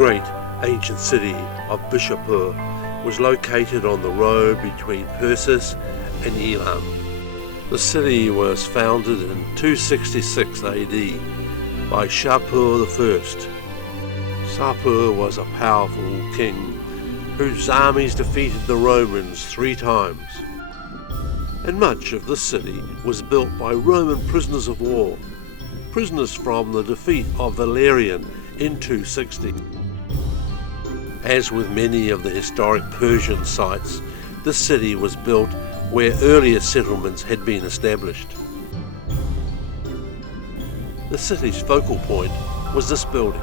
great ancient city of Bishapur was located on the road between Persis and Elam. The city was founded in 266 AD by Shapur I. Shapur was a powerful king whose armies defeated the Romans 3 times. And much of the city was built by Roman prisoners of war, prisoners from the defeat of Valerian in 260. As with many of the historic Persian sites, the city was built where earlier settlements had been established. The city's focal point was this building,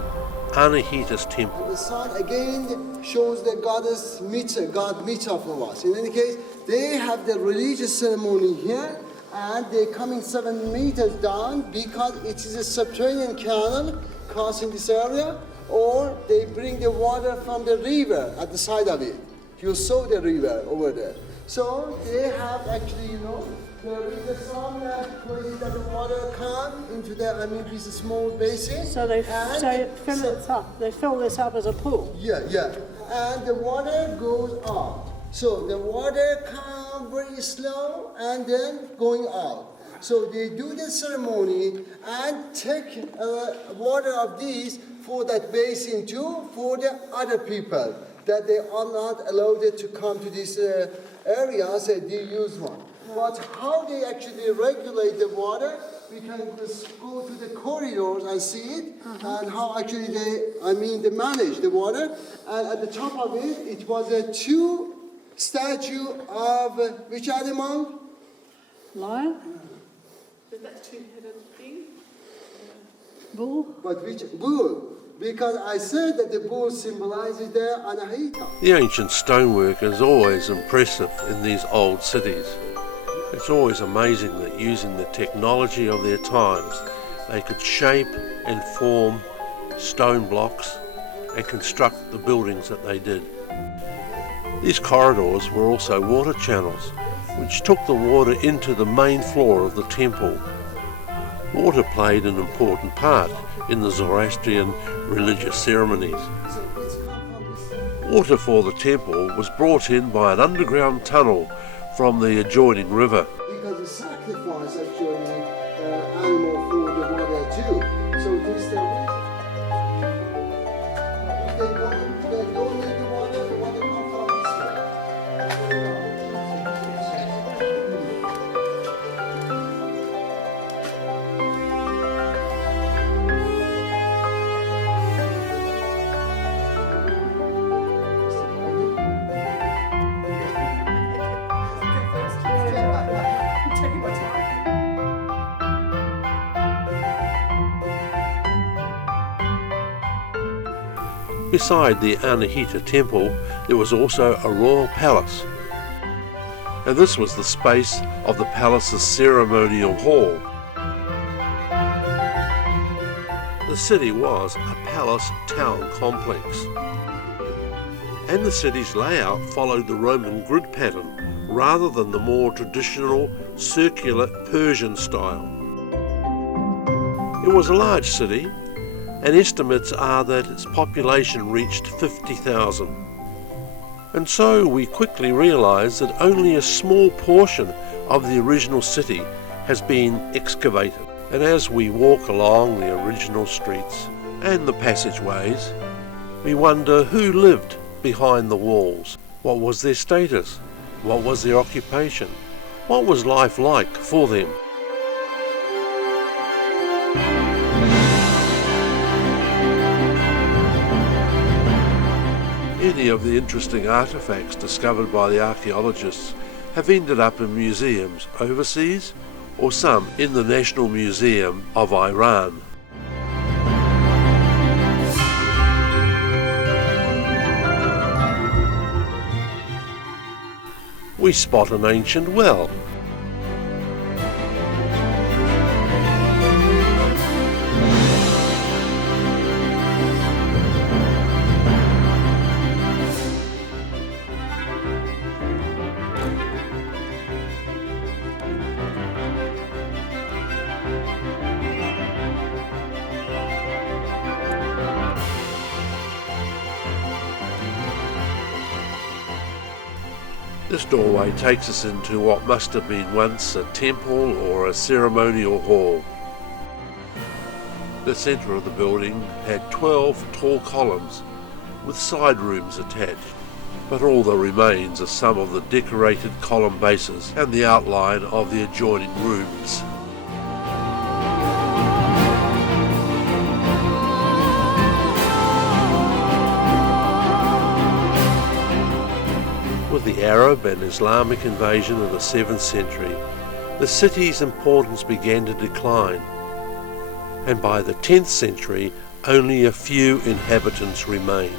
Anahita Temple. The sun again shows the goddess Mitra, God Mitra for us. In any case, they have the religious ceremony here, and they're coming 7 meters down because it is a subterranean canal crossing this area, or they bring the water from the river at the side of it. You saw the river over there. So they have actually, there is some places that the water comes into this small basin. So they fill this up as a pool. Yeah. And the water goes out. So the water comes very slow and then going out. So they do the ceremony and take water of these for that basin too, for the other people, that they are not allowed to come to this area, so they use one. But how they actually regulate the water, we can just go to the corridors and see it, and how actually they manage the water. And at the top of it, it was a 2 statue of which animal? Lion? Is that 2-headed thing? Bull? But which bull? Because I said that the bull symbolizes the Anahita. The ancient stonework is always impressive in these old cities. It's always amazing that using the technology of their times, they could shape and form stone blocks and construct the buildings that they did. These corridors were also water channels, which took the water into the main floor of the temple. Water played an important part in the Zoroastrian religious ceremonies. Water for the temple was brought in by an underground tunnel from the adjoining river. Because the sacrifice actually animal for the water too. So this is the reason. If they don't need the water comes from this way. Beside the Anahita Temple, there was also a royal palace, and this was the space of the palace's ceremonial hall. The city was a palace town complex, and the city's layout followed the Roman grid pattern rather than the more traditional circular Persian style. It was a large city, and estimates are that its population reached 50,000. And so we quickly realised that only a small portion of the original city has been excavated. And as we walk along the original streets and the passageways, we wonder who lived behind the walls. What was their status? What was their occupation? What was life like for them? Many of the interesting artefacts discovered by the archaeologists have ended up in museums overseas, or some in the National Museum of Iran. We spot an ancient well. This doorway takes us into what must have been once a temple or a ceremonial hall. The centre of the building had 12 tall columns with side rooms attached, but all that remains are some of the decorated column bases and the outline of the adjoining rooms. With the Arab and Islamic invasion of the 7th century, the city's importance began to decline, and by the 10th century only a few inhabitants remained.